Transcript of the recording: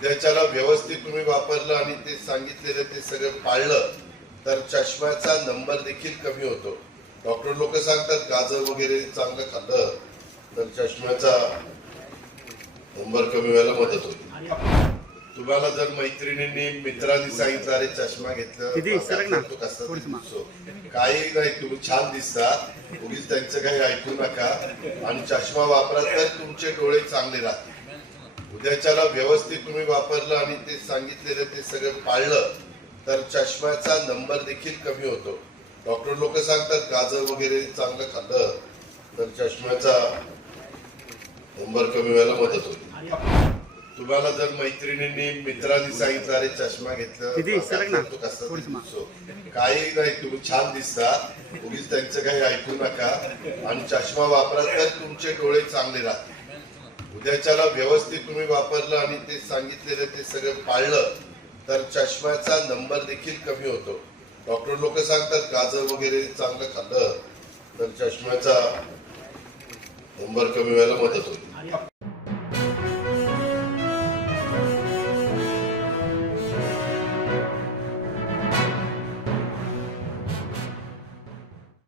उद्याच्याला व्यवस्थित तुम्ही वापरलं आणि ते सांगितलेलं ते सगळं पाळलं तर चष्म्याचा नंबर देखील कमी होतो. डॉक्टर लोक सांगतात गाजर वगैरे चांगलं खाल्लं तर चष्म्याचा नंबर कमी व्हायला मदत होते. तुम्हाला जर मैत्रिणींनी मित्रांनी सांगितलं अरे चष्मा घेतलं. तो कसा. दिसतो? काही नाही तुम्ही छान दिसता. उगीच त्यांचं काही ऐकू नका. आणि चष्मा वापरा तर तुमचे डोळे चांगले राहतील. उद्याच्याला व्यवस्थित तुम्ही वापरलं आणि ते सांगितलेलं ते सगळं पाळलं तर चष्म्याचा नंबर देखील कमी होतो. डॉक्टर लोक सांगतात गाजर वगैरे चांगलं खाल्लं तर चष्म्याचा नंबर कमी व्हायला मदत होते. तुम्हाला जर मैत्रिणींनी मित्रांनी सांगितलं अरे चष्मा घेतलं. तो कसा. दिसतो? काही नाही तुम्ही छान दिसता. उगीच त्यांचं काही ऐकू नका. आणि चष्मा वापरा तर तुमचे डोळे चांगले राहतील. उद्याच्याला व्यवस्थित तुम्ही वापरलं आणि ते सांगितलेलं ते सगळं पाळलं तर चष्म्याचा नंबर देखील कमी होतो. डॉक्टर लोक सांगतात गाजर वगैरे चांगलं खाल्लं तर चष्म्याचा नंबर कमी व्हायला मदत होते.